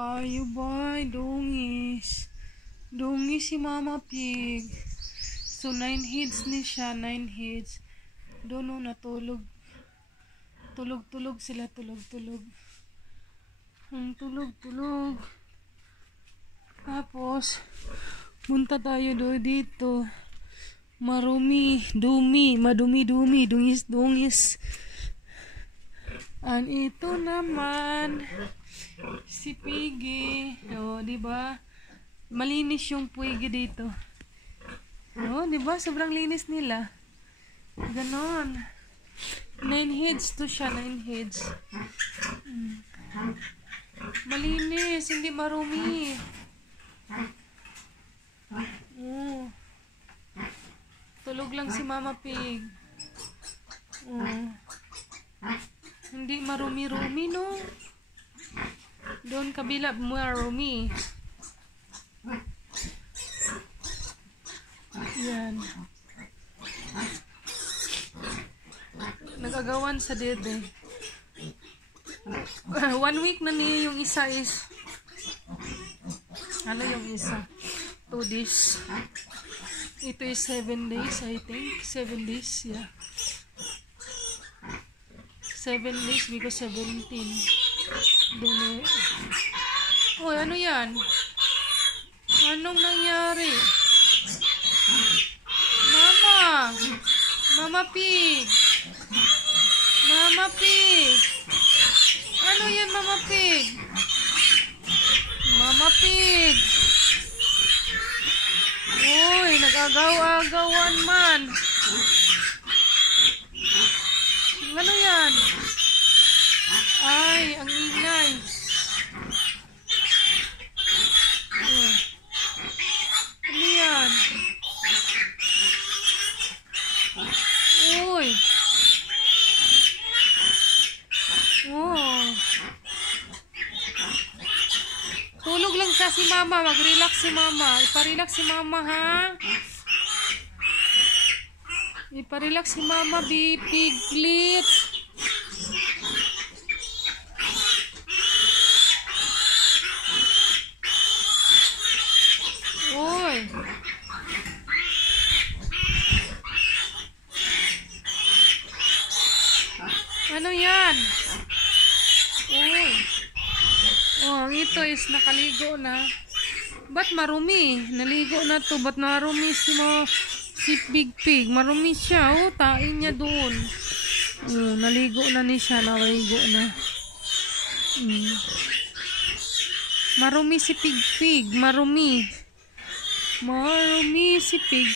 Ayo boy, dungis. Dungis si Mama Pig. So 9 heads ni siya, 9 heads. Doon natulog. Tulog sila, tulog. Tulog. Tapos, punta tayo dito. Madumi, dungis. And ito naman, si Piggy. O, diba? Malinis yung Piggy dito. O, diba? Sobrang linis nila. Ganon. 9 heads to siya, 9 heads. Malinis, hindi marumi. Tulog lang si Mama Pig. Hindi marumi-rumi, no? Doon kabila, marumi. Yan. Nagagawan sa dede. 1 week na niya yung isa is. Ano yung isa? 2 days. Ito is 7 days, I think. 7 days, yeah. 7 days because 17. Then, oh, ano yan? Anong nangyari? Mama Pig! Ano yan, Mama Pig? Uy, nag-agaw-agawan man. Ano yan? Ay, ang ingay. Ano yan? Uy. Tulog lang siya si Mama. Mag-relax si Mama. Iparelax si Mama, ha? Iparelax si Mama, Piglet. Uy. Ano yan? Uy. Oh, ito is nakaligo na. Ba't marumi? Naligo na to. Ba't marumi si Big Pig? Marumi siya. Oh, tain niya doon. Oh, naligo na ni siya. Naligo na. Marumi si Pig. Marumi si Pig.